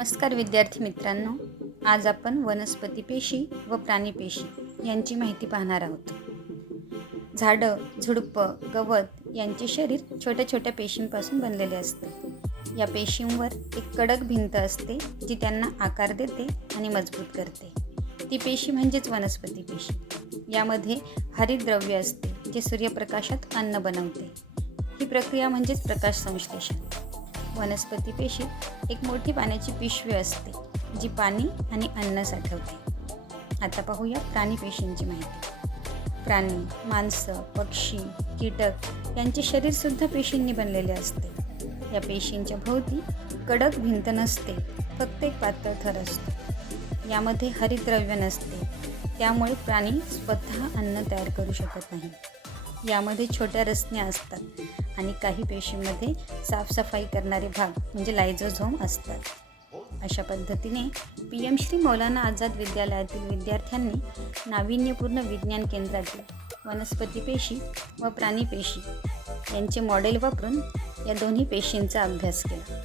नमस्कार विद्यार्थी मित्रांनो. आज आपण वनस्पती पेशी व प्राणी पेशी यांची माहिती पाहणार आहोत. झाडं झुडपं गवत यांचे शरीर छोट्या छोट्या पेशींपासून बनलेले असते. या पेशींवर एक कडक भिंत असते जी त्यांना आकार देते आणि मजबूत करते. ती पेशी म्हणजेच वनस्पती पेशी. यामध्ये हरितद्रव्य असते जे सूर्यप्रकाशात अन्न बनवते. ही प्रक्रिया म्हणजेच प्रकाश संश्लेषण. वनस्पती पेशी एक मोठी पाण्याची पिशवी असते जी पाणी आणि अन्न साठवते. आता पाहूया प्राणी पेशींची माहिती. प्राणी माणसं पक्षी कीटक यांचे शरीरसुद्धा पेशींनी बनलेले असते. या पेशींच्या भोवती कडक भिंत नसते फक्त एक पातळ थर असतो. यामध्ये हरितद्रव्य नसते त्यामुळे प्राणी स्वतः अन्न तयार करू शकत नाही. यामध्ये छोट्या रचण्या असतात आणि काही पेशींमध्ये साफसफाई करणारे भाग म्हणजे लायझोझोम असतात. अशा पद्धतीने पी एम श्री मौलाना आझाद विद्यालयातील विद्यार्थ्यांनी नाविन्यपूर्ण विज्ञान केंद्रातील वनस्पती पेशी व प्राणी पेशी यांचे मॉडेल वापरून या दोन्ही पेशींचा अभ्यास केला.